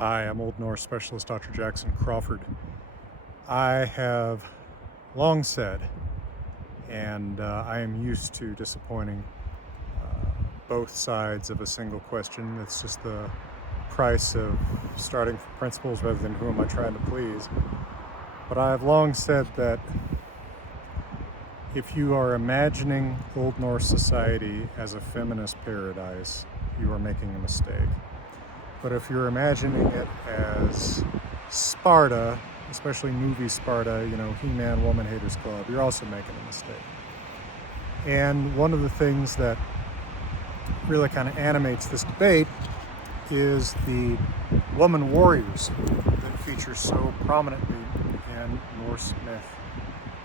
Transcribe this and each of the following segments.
Hi, I'm Old Norse specialist Dr. Jackson Crawford. I have long said, and I am used to disappointing both sides of a single question. It's just the price of starting from principles rather than who am I trying to please. But I have long said that if you are imagining Old Norse society as a feminist paradise, you are making a mistake. But if you're imagining it as Sparta, especially movie Sparta, He-Man, Woman Haters Club, you're also making a mistake. And one of the things that really kind of animates this debate is the woman warriors that feature so prominently in Norse myth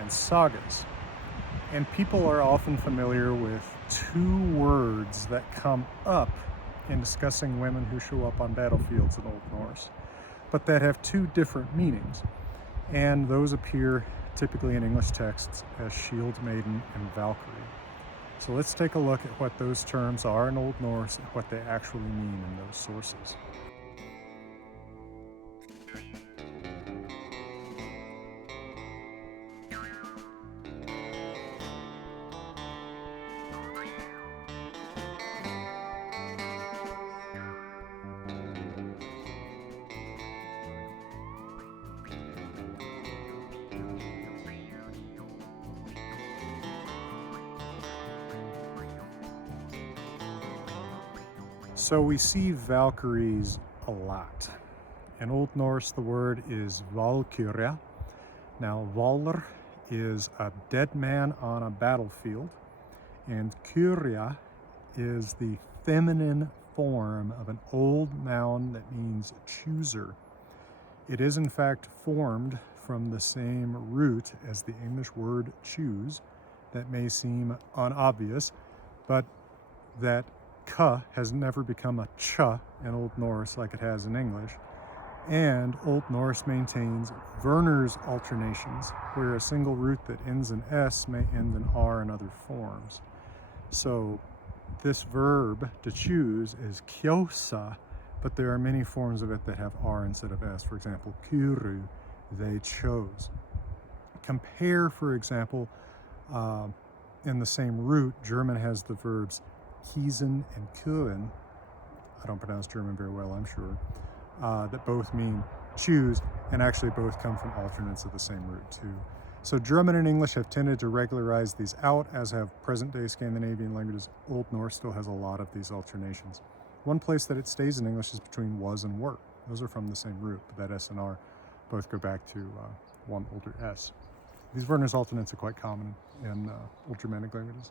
and sagas. And people are often familiar with two words that come up in discussing women who show up on battlefields in Old Norse, but that have two different meanings. And those appear typically in English texts as Shieldmaiden and Valkyrie. So let's take a look at what those terms are in Old Norse and what they actually mean in those sources. So we see Valkyries a lot. In Old Norse, the word is Valkyria. Now, Valr is a dead man on a battlefield, and Kyria is the feminine form of an old noun that means chooser. It is in fact formed from the same root as the English word choose. That may seem unobvious, but that ka has never become a cha in Old Norse like it has in English. And Old Norse maintains Werner's alternations, where a single root that ends in S may end in R in other forms. So this verb to choose is kjosa, but there are many forms of it that have R instead of S. For example, kuru, they chose. Compare, for example, in the same root, German has the verbs kiesen and küren. I don't pronounce German very well, I'm sure. That both mean choose, and actually both come from alternates of the same root too. So German and English have tended to regularize these out, as have present-day Scandinavian languages. Old Norse still has a lot of these alternations. One place that it stays in English is between was and were. Those are from the same root, but that S and R both go back to one older S. These Werner's alternates are quite common in Old Germanic languages.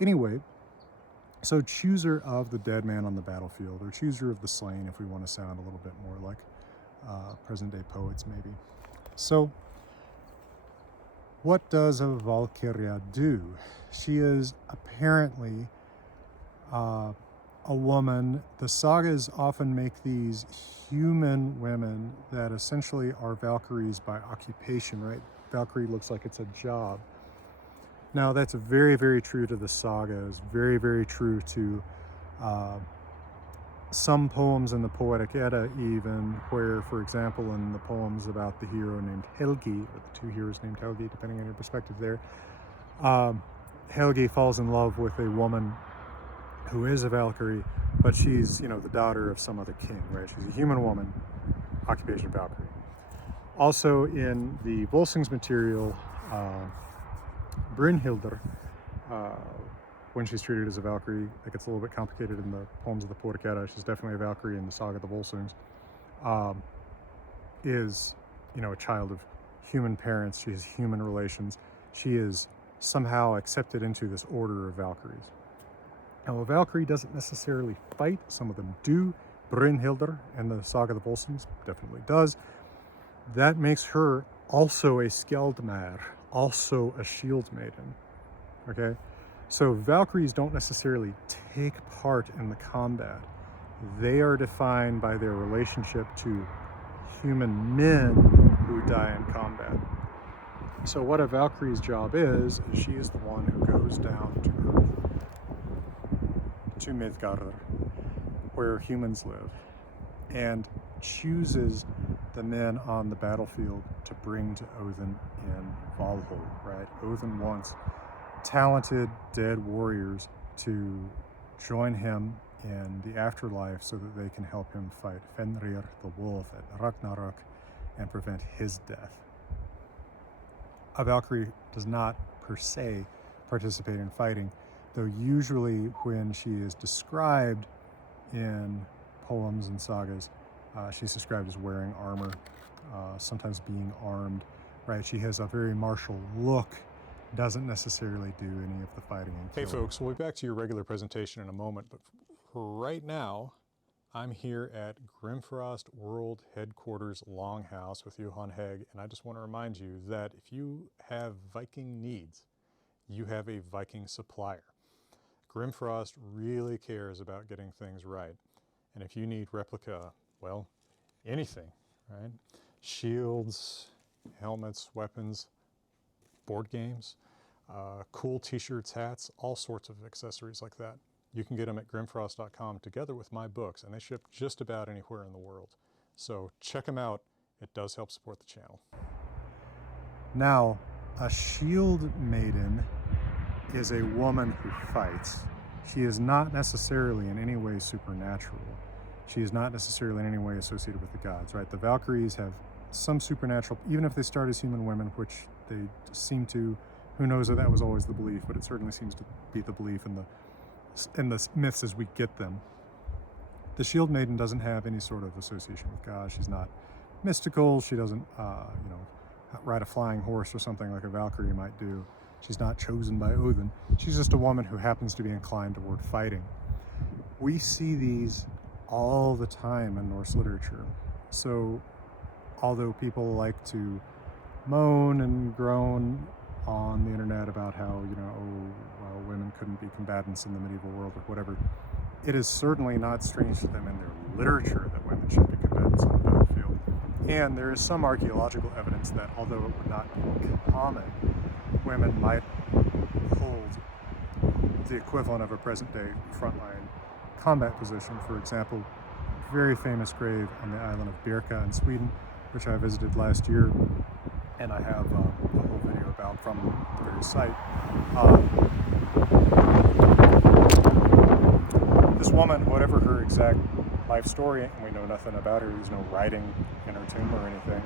Anyway, so chooser of the dead man on the battlefield, or chooser of the slain, if we want to sound a little bit more like present-day poets, maybe. So what does a Valkyria do? She is apparently a woman. The sagas often make these human women that essentially are Valkyries by occupation, right? Valkyrie looks like it's a job. Now, that's very, very true to the sagas, very, very true to some poems in the Poetic Edda even, where, for example, in the poems about the hero named Helgi, or the two heroes named Helgi, depending on your perspective there, Helgi falls in love with a woman who is a Valkyrie, but she's, the daughter of some other king, right? She's a human woman, occupation Valkyrie. Also in the Volsungs material, Brynhildr, when she's treated as a Valkyrie, it gets a little bit complicated in the poems of the Poetic Edda. She's definitely a Valkyrie in the saga of the Volsungs. Is, a child of human parents. She has human relations. She is somehow accepted into this order of Valkyries. Now, a Valkyrie doesn't necessarily fight. Some of them do. Brynhildr in the saga of the Volsungs definitely does. That makes her also a Skjaldmær, also a Shieldmaiden, okay? So Valkyries don't necessarily take part in the combat. They are defined by their relationship to human men who die in combat. So what a Valkyrie's job is she is the one who goes down to Earth, to Midgard, where humans live, and chooses the men on the battlefield to bring to Odin in Valhalla, right? Odin wants talented dead warriors to join him in the afterlife so that they can help him fight Fenrir the wolf at Ragnarok and prevent his death. A Valkyrie does not per se participate in fighting, though usually when she is described in poems and sagas, she's described as wearing armor, sometimes being armed, right? She has a very martial look, doesn't necessarily do any of the fighting and killing. Hey folks, we'll be back to your regular presentation in a moment, but for right now, I'm here at Grimfrost World Headquarters Longhouse with Johan Hegg, and I just want to remind you that if you have Viking needs, you have a Viking supplier. Grimfrost really cares about getting things right, and if you need replica, well, anything, right? Shields, helmets, weapons, board games, cool t-shirts, hats, all sorts of accessories like that. You can get them at grimfrost.com together with my books, and they ship just about anywhere in the world. So check them out. It does help support the channel. Now, a Shieldmaiden is a woman who fights. She is not necessarily in any way supernatural. She is not necessarily in any way associated with the gods, right? The Valkyries have some supernatural, even if they start as human women, which they seem to, who knows if that was always the belief, but it certainly seems to be the belief in the myths as we get them. The Shieldmaiden doesn't have any sort of association with God. She's not mystical. She doesn't, ride a flying horse or something like a Valkyrie might do. She's not chosen by Odin. She's just a woman who happens to be inclined toward fighting. We see these all the time in Norse literature. So, although people like to moan and groan on the internet about how, women couldn't be combatants in the medieval world or whatever, it is certainly not strange to them in their literature that women should be combatants on the battlefield. And there is some archaeological evidence that, although it would not be common, women might hold the equivalent of a present-day frontline combat position. For example, a very famous grave on the island of Birka in Sweden, which I visited last year, and I have a whole video about from the very site. This woman, whatever her exact life story, and we know nothing about her, there's no writing in her tomb or anything,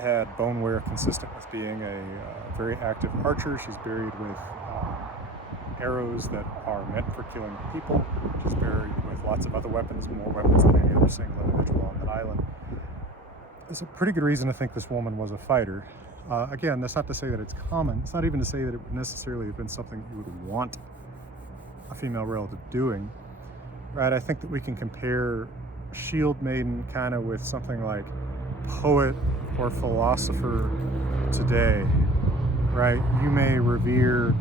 had bone wear consistent with being a very active archer. She's buried with arrows that are meant for killing people. She's buried with lots of other weapons, more weapons than any other single individual on that island. There's a pretty good reason to think this woman was a fighter. Again, that's not to say that it's common. It's not even to say that it would necessarily have been something you would want a female relative doing, right? I think that we can compare Shieldmaiden kind of with something like poet or philosopher today, right? You may revere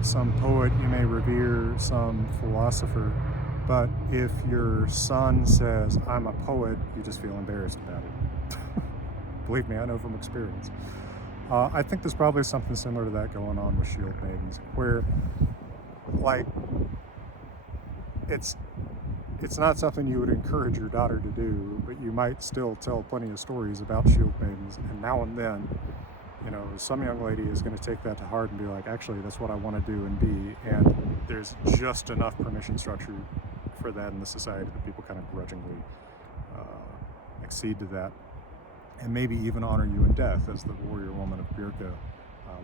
some poet, you may revere some philosopher, but if your son says, I'm a poet, you just feel embarrassed about it. Believe me, I know from experience. I think there's probably something similar to that going on with Shieldmaidens, where, like, it's not something you would encourage your daughter to do, but you might still tell plenty of stories about Shieldmaidens, and now and then, some young lady is going to take that to heart and be like, actually, that's what I want to do and be, and there's just enough permission structure for that in the society that people kind of grudgingly accede to that, and maybe even honor you in death, as the warrior woman of Birka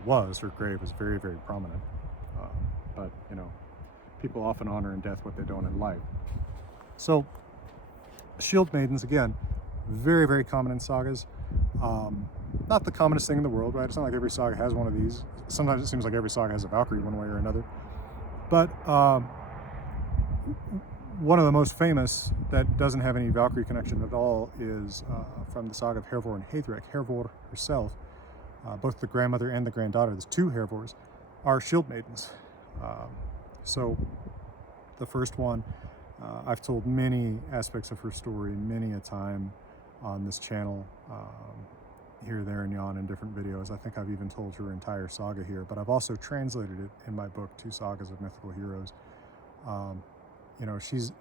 was. Her grave was very, very prominent, but people often honor in death what they don't in life. So, Shieldmaidens, again, very, very common in sagas. Not the commonest thing in the world, right? It's not like every saga has one of these. Sometimes it seems like every saga has a Valkyrie one way or another. But one of the most famous that doesn't have any Valkyrie connection at all is from the saga of Hervor and Heidrek. Hervor herself, both the grandmother and the granddaughter, there's two Hervors, are Shieldmaidens. So the first one, I've told many aspects of her story many a time on this channel, here, there, and yon in different videos. I think I've even told her entire saga here, but I've also translated it in my book, Two Sagas of Mythical Heroes.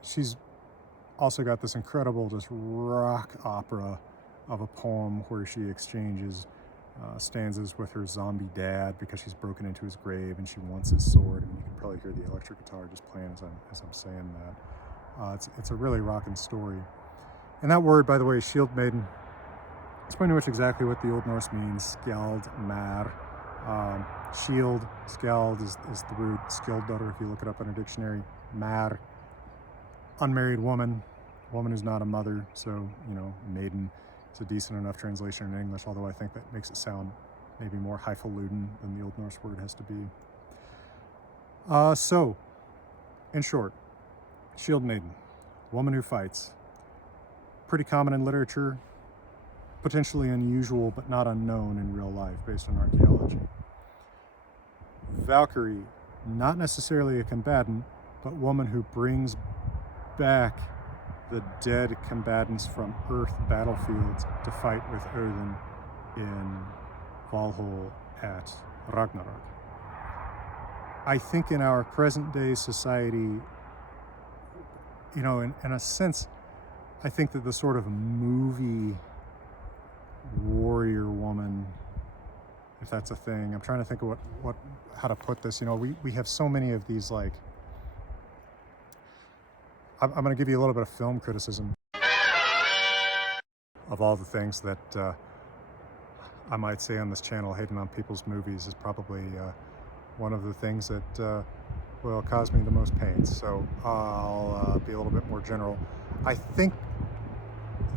She's also got this incredible just rock opera of a poem where she exchanges stanzas with her zombie dad because she's broken into his grave and she wants his sword. I mean, you can probably hear the electric guitar just playing as I'm saying that. It's a really rocking story. And that word, by the way, Shieldmaiden, it's pretty much exactly what the Old Norse means, skjaldmar. Shield, skjald is the root, skjaldar if you look it up in a dictionary. Mar, unmarried woman, woman who's not a mother, so, you know, maiden is a decent enough translation in English, although I think that makes it sound maybe more highfalutin than the Old Norse word has to be. So, in short, Shieldmaiden, woman who fights. Pretty common in literature, potentially unusual but not unknown in real life based on archaeology. Valkyrie, not necessarily a combatant, but woman who brings back the dead combatants from Earth battlefields to fight with Odin in Valhalla at Ragnarok. I think in our present day society, you know, in a sense, I think that the sort of movie warrior woman, if that's a thing, I'm trying to think of how to put this. You know, we have so many of these, like, I'm going to give you a little bit of film criticism of all the things that I might say on this channel. Hating on people's movies is probably one of the things that will cause me the most pain. So I'll be a little bit more general. I think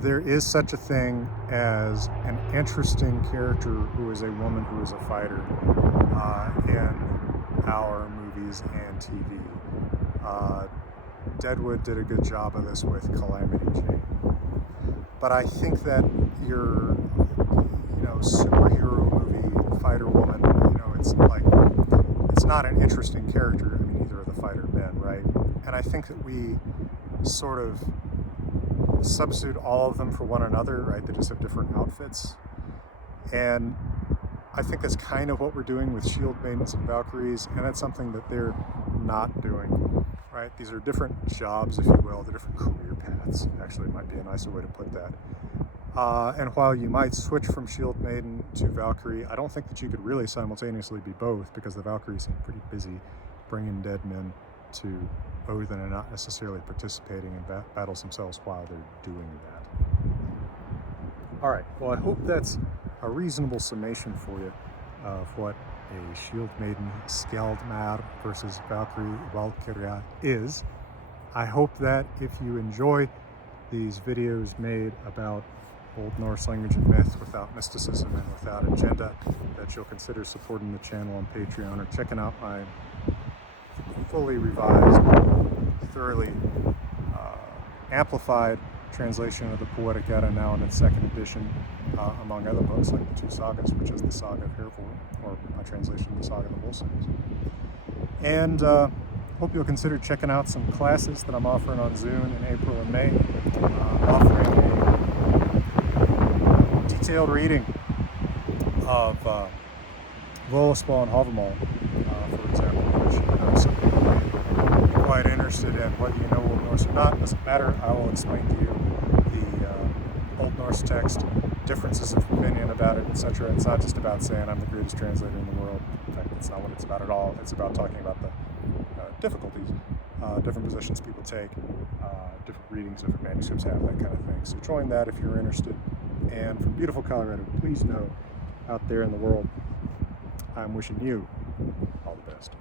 there is such a thing as an interesting character who is a woman who is a fighter in our movies and TV. Deadwood did a good job of this with Calamity Jane. But I think that your, you know, superhero movie fighter woman, you know, it's like, it's not an interesting character. I mean, neither are the fighter men, right? And I think that we sort of substitute all of them for one another, right? They just have different outfits. And I think that's kind of what we're doing with Shieldmaidens and Valkyries, and that's something that they're not doing, right? These are different jobs, if you will, they're different career paths, actually might be a nicer way to put that. And while you might switch from Shieldmaiden to Valkyrie, I don't think that you could really simultaneously be both, because the Valkyries seem pretty busy bringing dead men to Odin and not necessarily participating in battles themselves while they're doing that. All right, well, I hope that's a reasonable summation for you of what a Shieldmaiden skjaldmar versus Valkyrie is. I hope that if you enjoy these videos made about Old Norse language and myth without mysticism and without agenda, that you'll consider supporting the channel on Patreon or checking out my fully revised, thoroughly amplified translation of the Poetic Edda, now in its 2nd edition, among other books like the 2 sagas, which is the Saga of Hervor, or my translation of the Saga of the Volsungs. And hope you'll consider checking out some classes that I'm offering on Zoom in April and May. Offering a detailed reading of Völuspá and Havamal, for example, which some people may be quite interested in. Whether you know Old Norse or not, doesn't matter. I will explain to you the Old Norse text, differences of opinion about it, etc. It's not just about saying I'm the greatest translator in the world. In fact, that's not what it's about at all. It's about talking about the difficulties, different positions people take, different readings different manuscripts have, that kind of thing. So join that if you're interested. And from beautiful Colorado, please know, out there in the world, I'm wishing you all the best.